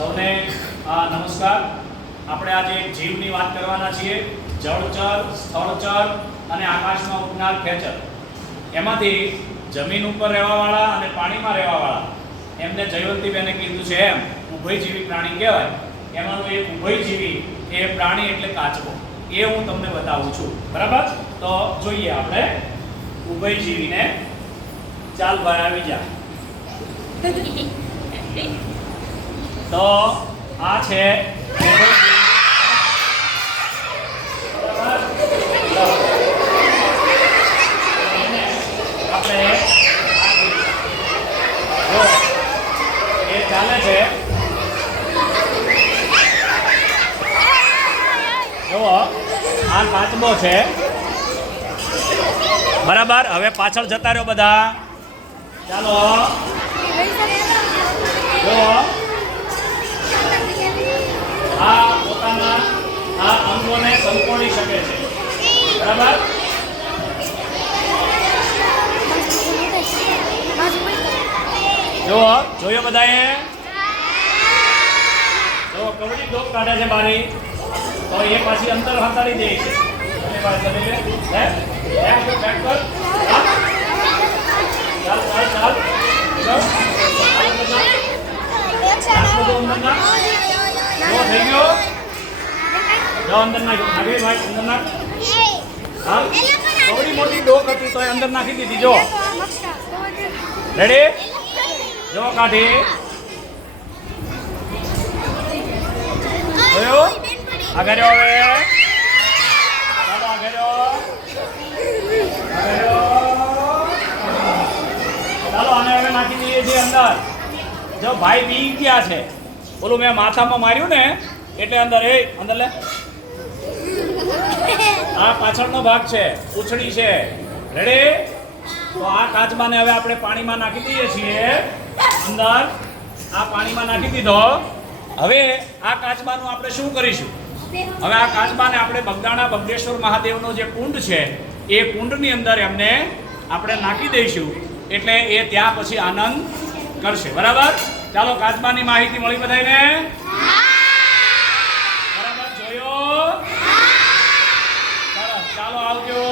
સૌને નમસ્કાર. આપણે આજે જીવની વાત કરવાના છીએ. જળચર, સ્થળચર અને આકાશમાં ઉડનાર ખેચર. એમાંથી જમીન ઉપર રહેવાવાળા અને પાણીમાં રહેવાવાળા. એમને જયવંતીબેને કીધું છે એમ, ઉભયજીવી પ્રાણી કહેવાય. એમાંનું એક ઉભયજીવી એ પ્રાણી એટલે કાચબો. એ હું તમને બતાવું છું. બરાબર? તો જોઈએ આપણે. ઉભયજીવીને ચાલ બહાર આવી જા. તો આ છે આપણે એ ચાલે છે. જુઓ, આ કાચબો છે. બરાબર, હવે પાછળ જતા રહ્યો બધા. ચાલો જુઓ આ પોતાના અંગોને સંકોળી શકે છે. બરાબર? જુઓ, જોયો બધાએ? જો કવડી ડોક કાઢે છે બારી. તો એ પાછી અંતર હતાડી દે છે. હે એમ બેક કર હા? ચાલ ચાલ ચાલ જો ચાલ બધા. જો થઈ ગયો ભાઈ મોટી ડોક હતી તો અંદર નાખી દીધી, જો. રેડી જો, કાઢી. જોયો? હવે. ચાલો ચાલો, આને હવે નાખી દઈએ છીએ અંદર. જો, ભાઈ બી ગયા છે. ઓલું મેં માથામાં માર્યું ને, એટલે અંદર એ, અંદર લે. આ પાછળનો ભાગ છે, ઉછળી છે. રેડે તો આ કાચબાને હવે આપણે પાણીમાં નાખી દઈએ છીએ. અંદર આ પાણીમાં નાખી દીધો. હવે આ કાચબાનું આપણે શું કરીશું? હવે આ કાચબાને આપણે બગદાણા, બગદેશ્વર મહાદેવનો જે કુંડ છે, એ કુંડની અંદર એમને આપણે નાખી દઈશું. એટલે એ ત્યાં પછી આનંદ કરશે. બરાબર? ચાલો કાચબાની માહિતી મળી બધાને কালকেও